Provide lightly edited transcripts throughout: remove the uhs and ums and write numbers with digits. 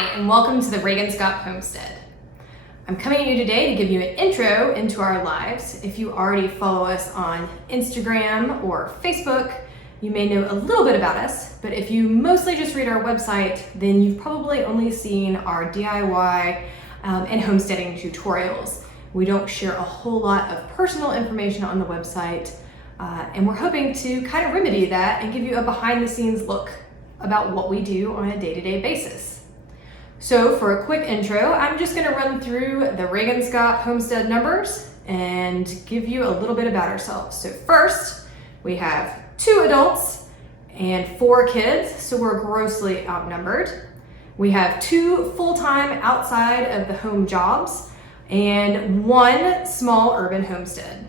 Hi, and welcome to the Reaganskopp Homestead. I'm coming to you today to give you an intro into our lives. If you already follow us on Instagram or Facebook, you may know a little bit about us, but if you mostly just read our website, then you've probably only seen our DIY and homesteading tutorials. We don't share a whole lot of personal information on the website, and we're hoping to kind of remedy that and give you a behind-the-scenes look about what we do on a day-to-day basis. So for a quick intro, I'm just going to run through the Reaganskopp Homestead numbers and give you a little bit about ourselves. So first, we have 2 adults and 4 kids, so we're grossly outnumbered. We have 2 full-time outside of the home jobs and 1 small urban homestead.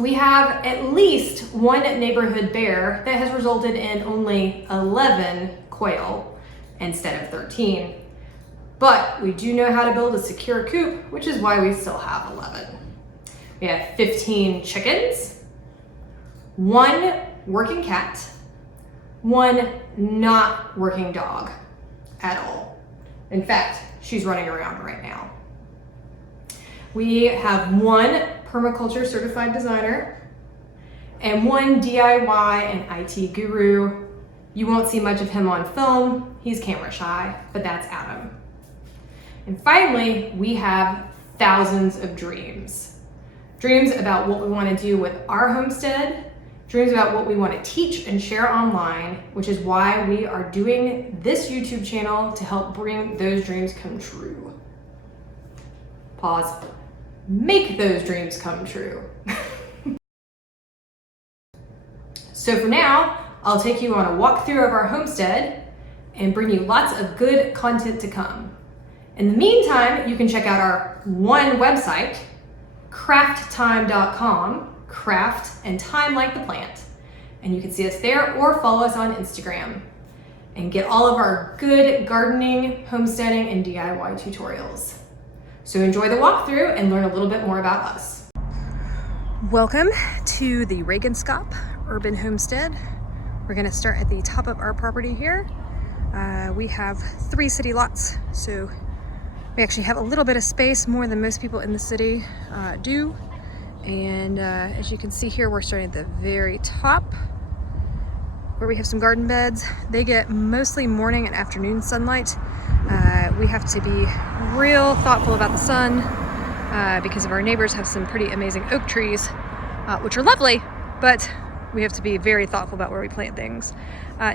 We have at least 1 neighborhood bear that has resulted in only 11 quail instead of 13. But we do know how to build a secure coop, which is why we still have 11. We have 15 chickens, 1 working cat, 1 not working dog at all. In fact, she's running around right now. We have 1 permaculture certified designer and 1 DIY and IT guru. You won't see much of him on film. He's camera shy, but that's Adam. And finally, we have thousands of dreams. Dreams about what we want to do with our homestead, dreams about what we want to teach and share online, which is why we are doing this YouTube channel to help bring those dreams come true. Pause. Make those dreams come true. So for now, I'll take you on a walkthrough of our homestead and bring you lots of good content to come. In the meantime, you can check out our one website, craftthyme.com, craft and thyme like the plant. And you can see us there or follow us on Instagram and get all of our good gardening, homesteading, and DIY tutorials. So enjoy the walkthrough and learn a little bit more about us. Welcome to the Reaganskopp Urban Homestead. We're going to start at the top of our property here. We have 3 city lots, so we actually have a little bit of space, more than most people in the city do. And as you can see here, we're starting at the very top where we have some garden beds. They get mostly morning and afternoon sunlight. We have to be real thoughtful about the sun because of our neighbors have some pretty amazing oak trees, which are lovely, but we have to be very thoughtful about where we plant things.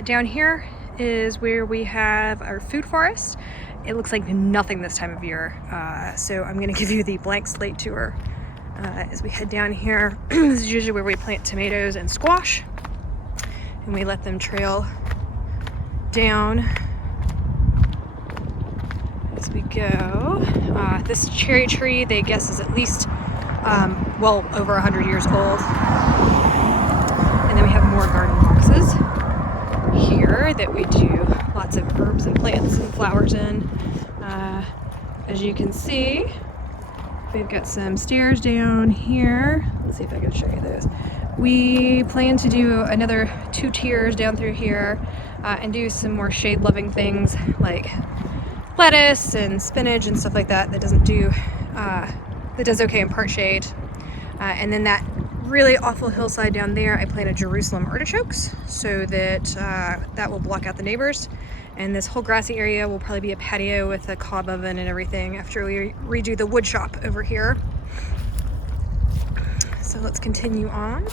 Down here is where we have our food forest. It looks like nothing this time of year, so I'm going to give you the blank slate tour as we head down here. This is usually where we plant tomatoes and squash, and we let them trail down as we go. This cherry tree, they guess, is at least well over 100 years old. And then we have more garden boxes here that we do lots of herbs and plants and flowers in. As you can see, we've got some stairs down here. Let's see if I can show you those. We plan to do another 2 tiers down through here and do some more shade-loving things like lettuce and spinach and stuff like that that does okay in part shade. And then that really awful hillside down there, I planted Jerusalem artichokes so that that will block out the neighbors. And this whole grassy area will probably be a patio with a cob oven and everything after we redo the wood shop over here. So let's continue on.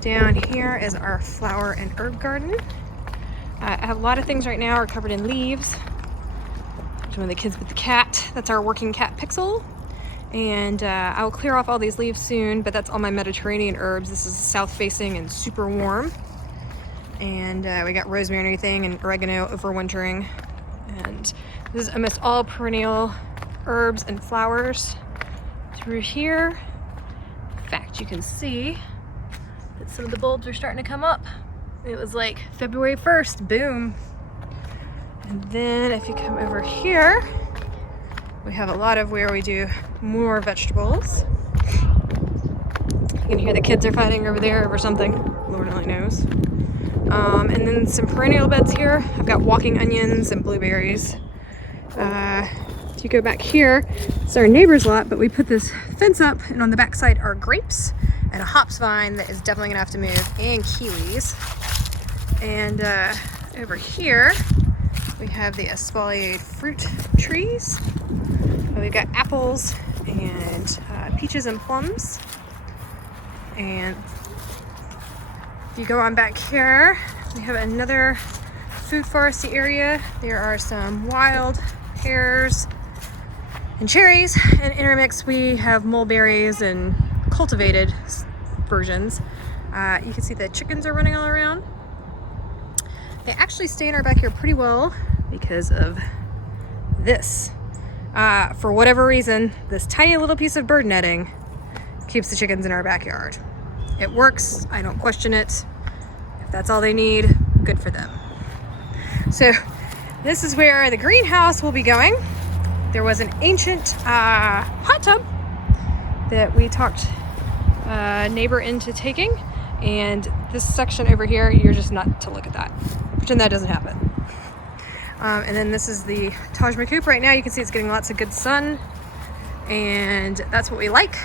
Down here is our flower and herb garden. I have a lot of things right now are covered in leaves. There's one of the kids with the cat. That's our working cat Pixel. And I will clear off all these leaves soon, but that's all my Mediterranean herbs. This is south facing and super warm. And we got rosemary and everything and oregano overwintering. And this is almost all perennial herbs and flowers through here. In fact, you can see that some of the bulbs are starting to come up. It was like February 1st, boom. And then if you come over here, we have a lot of where we do more vegetables. You can hear the kids are fighting over there over something, Lord only knows. And then some perennial beds here. I've got walking onions and blueberries. If you go back here, it's our neighbor's lot, but we put this fence up, and on the back side are grapes and a hops vine that is definitely gonna have to move, and kiwis. And over here, we have the espaliered fruit trees. We've got apples and peaches and plums. And if you go on back here, we have another food foresty area. There are some wild pears and cherries, and intermixed we have mulberries and cultivated versions. You can see the chickens are running all around. They actually stay in our backyard pretty well because of this. For whatever reason, this tiny little piece of bird netting keeps the chickens in our backyard. It works, I don't question it. If that's all they need, good for them. So this is where the greenhouse will be going. There was an ancient hot tub that we talked a neighbor into taking, and this section over here, you're just not to look at that. Pretend that doesn't happen. And then this is the Taj Mahal right now. You can see it's getting lots of good sun, and that's what we like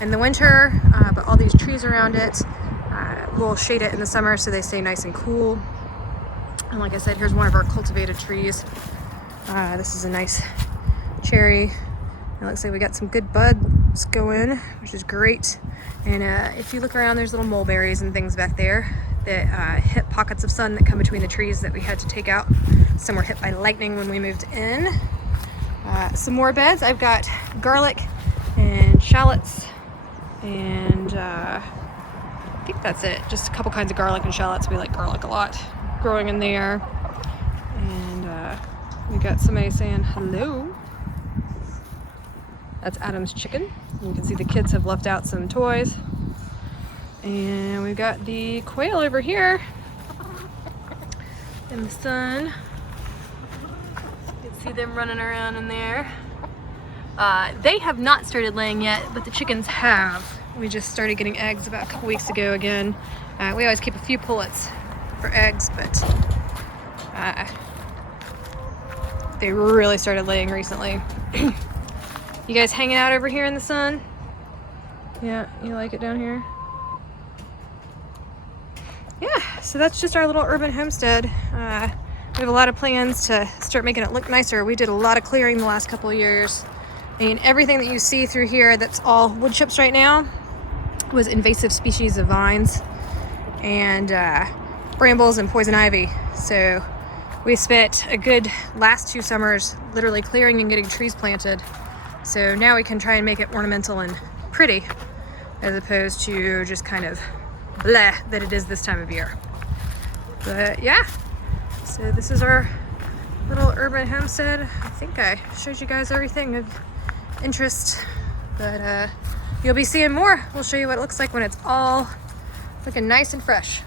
in the winter, but all these trees around it will shade it in the summer so they stay nice and cool. And like I said, here's one of our cultivated trees. This is a nice cherry. It looks like we got some good buds going, which is great. And if you look around, there's little mulberries and things back there that hit pockets of sun that come between the trees that we had to take out. Some were hit by lightning when we moved in. Some more beds. I've got garlic and shallots, and I think that's it. Just a couple kinds of garlic and shallots. We like garlic a lot growing in there. And we got somebody saying hello. That's Adam's chicken. You can see the kids have left out some toys. And we've got the quail over here in the sun. You can see them running around in there. They have not started laying yet, but the chickens have. We just started getting eggs about a couple weeks ago again. We always keep a few pullets for eggs, but they really started laying recently. You guys hanging out over here in the sun? Yeah, you like it down here? Yeah, so that's just our little urban homestead. We have a lot of plans to start making it look nicer. We did a lot of clearing the last couple of years. And everything that you see through here that's all wood chips right now was invasive species of vines and brambles and poison ivy. So we spent a good last 2 summers literally clearing and getting trees planted. So now we can try and make it ornamental and pretty, as opposed to just kind of bleh that it is this time of year. But yeah, so this is our little urban homestead. I think I showed you guys everything of interest, but you'll be seeing more. We'll show you what it looks like when it's all looking nice and fresh.